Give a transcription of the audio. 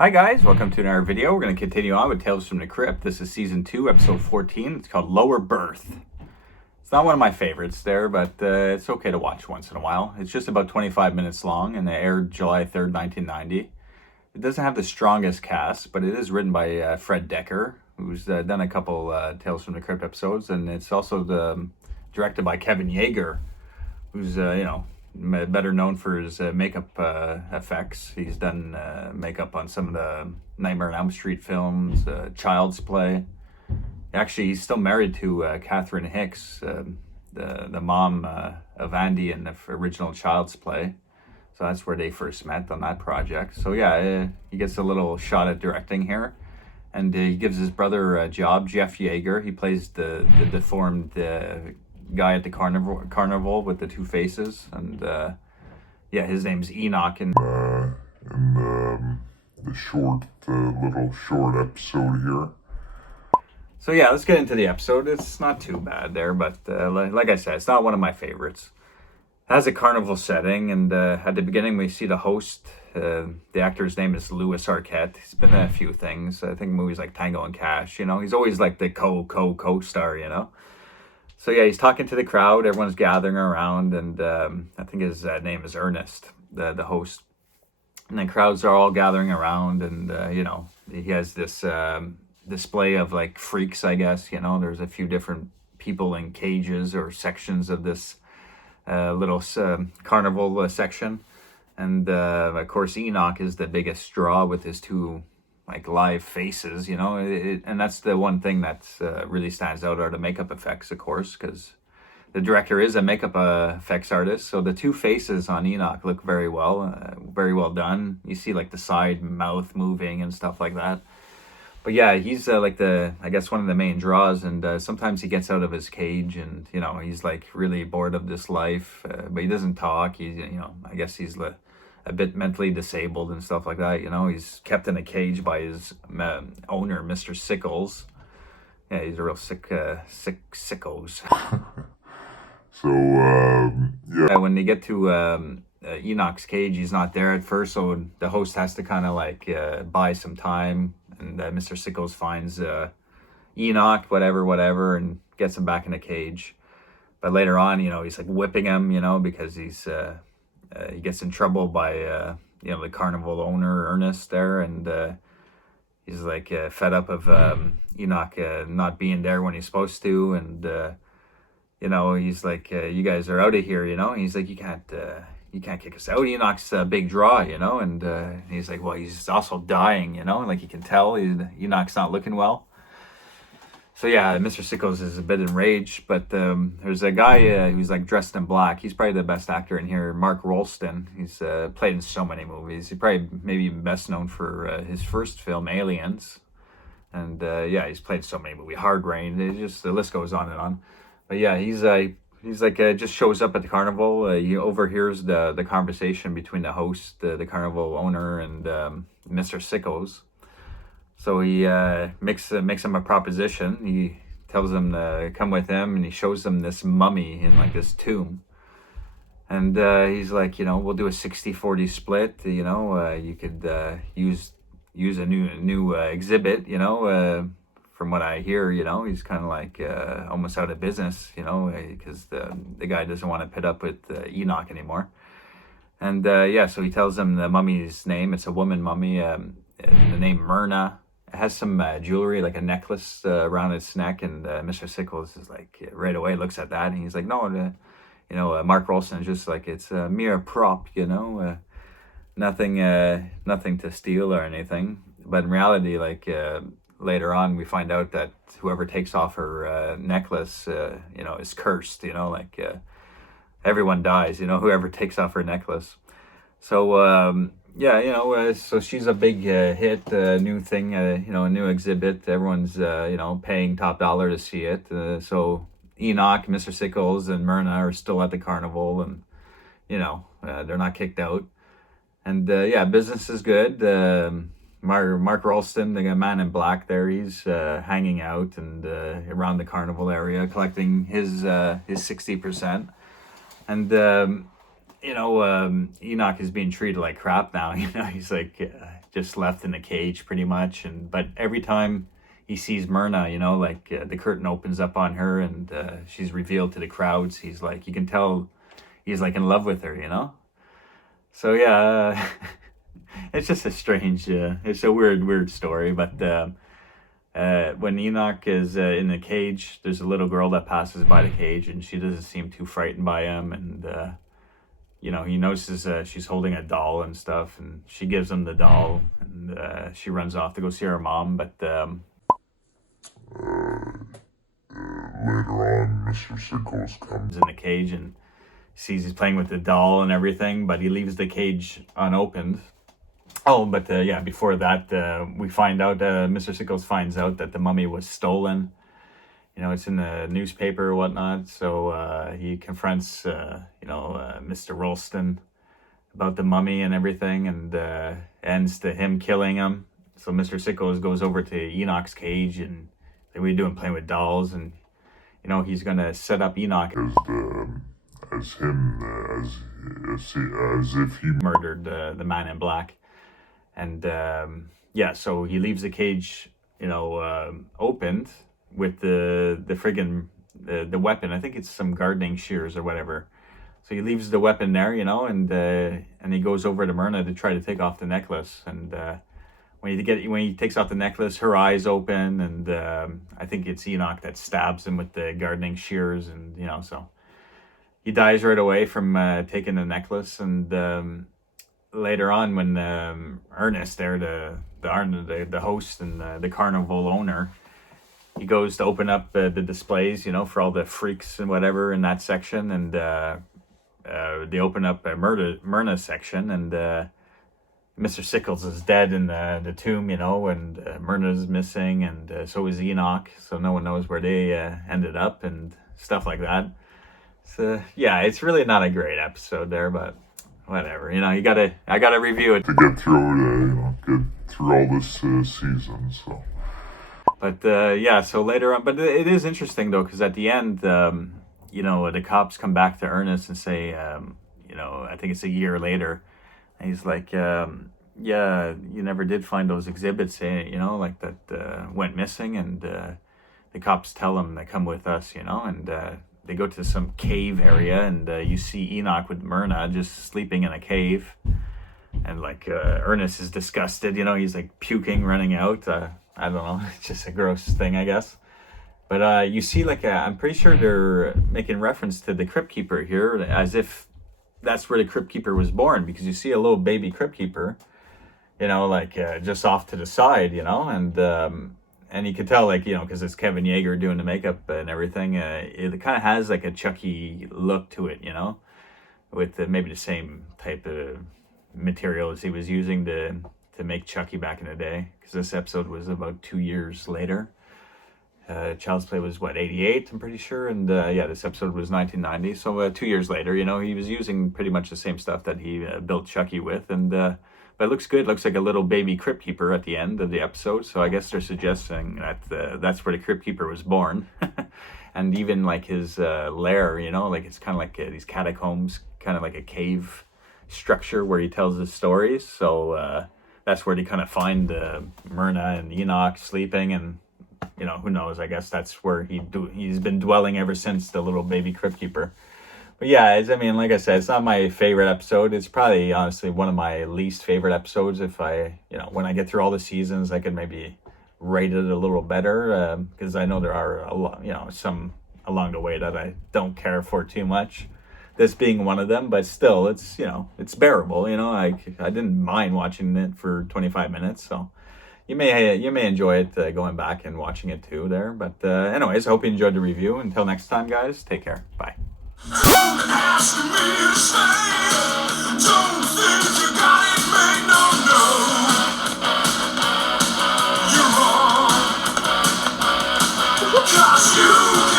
Hi guys, welcome to another video. We're going to continue on with Tales from the Crypt. This is season 2, episode 14. It's called Lower Berth. It's not one of my favorites there, but it's okay to watch once in a while. It's just about 25 minutes long and it aired July 3rd, 1990. It doesn't have the strongest cast, but it is written by Fred Decker, who's done a couple Tales from the Crypt episodes, and it's also directed by Kevin Yeager, who's better known for his makeup effects. He's done makeup on some of the Nightmare on Elm Street films, Child's Play. Actually, he's still married to Catherine Hicks, the mom of Andy in the original Child's Play. So that's where they first met on that project. So yeah, he gets a little shot at directing here. And he gives his brother a job, Jeff Yeager. He plays the deformed guy at the carnival with the two faces, and his name's Enoch. And the little short episode here. So yeah, let's get into the episode. It's not too bad there, but like I said, it's not one of my favorites. It has a carnival setting, and at the beginning we see the host. The actor's name is Louis Arquette. He's been in a few things. I think movies like Tango and Cash. You know, he's always like the co-star. You know. So yeah, he's talking to the crowd. Everyone's gathering around, and I think his name is Ernest, the host. And the crowds are all gathering around, and he has this display of like freaks, I guess. You know, there's a few different people in cages or sections of this little carnival section, and of course Enoch is the biggest draw with his two like live faces, you know, and that's the one thing that's really stands out are the makeup effects, of course, because the director is a makeup effects artist. So the two faces on Enoch look very well done. You see like the side mouth moving and stuff like that. But yeah, he's I guess one of the main draws, and sometimes he gets out of his cage, and you know he's like really bored of this life, but he doesn't talk. I guess he's a bit mentally disabled and stuff like that. You know, he's kept in a cage by his owner, Mr. Sickles. Yeah, he's a real sickos. When they get to Enoch's cage, he's not there at first, so the host has to kind of like buy some time, and Mr. Sickles finds Enoch, whatever, and gets him back in the cage. But later on, you know, he's like whipping him, you know, because he gets in trouble by the carnival owner Ernest there, and he's like fed up of Enoch not being there when he's supposed to, and he's like, you guys are out of here, you know. And he's like, you can't kick us out. Enoch's a big draw, you know, and he's like, well, he's also dying, you know, and like you can tell Enoch's not looking well. So yeah, Mr. Sickles is a bit enraged, but there's a guy who's like dressed in black. He's probably the best actor in here, Mark Rolston. He's played in so many movies. He's probably maybe best known for his first film, Aliens. And he's played so many movies, Hard Rain. The list goes on and on. But yeah, he's just shows up at the carnival. He overhears the conversation between the host, the carnival owner, and Mr. Sickles. So he makes him a proposition. He tells him to come with him, and he shows him this mummy in like this tomb. And he's like, you know, we'll do a 60-40 split. You know, you could use a new exhibit. You know, from what I hear, you know, he's kind of like almost out of business. You know, because the guy doesn't want to put up with Enoch anymore. And so he tells him the mummy's name. It's a woman mummy. The name Myrna. It has some jewelry, like a necklace around its neck, and Mr. Sickles is like right away looks at that, and he's like, no, Mark Rolston is just like, it's a mere prop, you know, nothing to steal or anything. But in reality, like later on, we find out that whoever takes off her necklace, is cursed. You know, like everyone dies. You know, whoever takes off her necklace. So. So she's a big hit, new thing, a new exhibit. Everyone's, paying top dollar to see it. So Enoch, Mr. Sickles, and Myrna are still at the carnival, and, they're not kicked out. And, business is good. Mark Rolston, the man in black there, he's hanging out and around the carnival area, collecting his 60%. And, Enoch is being treated like crap now. You know, he's like, just left in a cage pretty much. But every time he sees Myrna, like the curtain opens up on her and she's revealed to the crowds, he's like, you can tell he's like in love with her. So yeah, it's just a strange, it's a weird story. But when Enoch is in the cage, there's a little girl that passes by the cage and she doesn't seem too frightened by him. And, he notices she's holding a doll and stuff, and she gives him the doll, and she runs off to go see her mom. But later on, Mr. Sickles comes in the cage and sees he's playing with the doll and everything, but he leaves the cage unopened. Oh, but before that, we find out, Mr. Sickles finds out that the mummy was stolen. It's in the newspaper or whatnot. So he confronts, Mr. Rolston about the mummy and everything, and ends to him killing him. So Mr. Sickles goes over to Enoch's cage and like, what are you doing, playing with dolls? And, he's going to set up Enoch as if he murdered the man in black. And so he leaves the cage, opened with the friggin' the weapon. I think it's some gardening shears or whatever. So he leaves the weapon there, and he goes over to Myrna to try to take off the necklace. And when he takes off the necklace, her eyes open, and I think it's Enoch that stabs him with the gardening shears, and so he dies right away from taking the necklace. And later on, when Ernest, there, the host and the carnival owner, he goes to open up the displays, for all the freaks and whatever in that section, and they open up a Myrna section, and Mr. Sickles is dead in the tomb, and Myrna's missing, and so is Enoch, so no one knows where they ended up and stuff like that. So yeah, it's really not a great episode there, but whatever, I gotta review it to get through all this season, so. But so later on, but it is interesting though, because at the end, the cops come back to Ernest and say, I think it's a year later, and he's like, you never did find those exhibits, like that went missing, and the cops tell him they come with us, and they go to some cave area, and you see Enoch with Myrna just sleeping in a cave, and like Ernest is disgusted, he's like puking, running out. I don't know, it's just a gross thing, I guess. But you see, like, I'm pretty sure they're making reference to the Crypt Keeper here, as if that's where the Crypt Keeper was born, because you see a little baby Crypt Keeper, just off to the side, and you could tell, like, because it's Kevin Yeager doing the makeup and everything, it kind of has like a Chucky look to it, with maybe the same type of material as he was using to make Chucky back in the day, because this episode was about 2 years later. Child's Play was 88, I'm pretty sure, and this episode was 1990. So 2 years later, he was using pretty much the same stuff that he built Chucky with, and but it looks good. It looks like a little baby Crypt Keeper at the end of the episode. So I guess they're suggesting that that's where the Crypt Keeper was born, and even like his lair, like it's kind of like these catacombs, kind of like a cave structure where he tells his stories. So that's where they kind of find Myrna and Enoch sleeping, and who knows, I guess that's where he's been dwelling ever since, the little baby Crypt Keeper. But yeah, like I said, it's not my favorite episode. It's probably honestly one of my least favorite episodes. If I, when I get through all the seasons, I could maybe rate it a little better, because I know there are a lot, some along the way that I don't care for too much, this being one of them. But still, it's it's bearable. I didn't mind watching it for 25 minutes, so you may enjoy it going back and watching it too there. But anyways, I hope you enjoyed the review. Until next time, guys, take care. Bye. You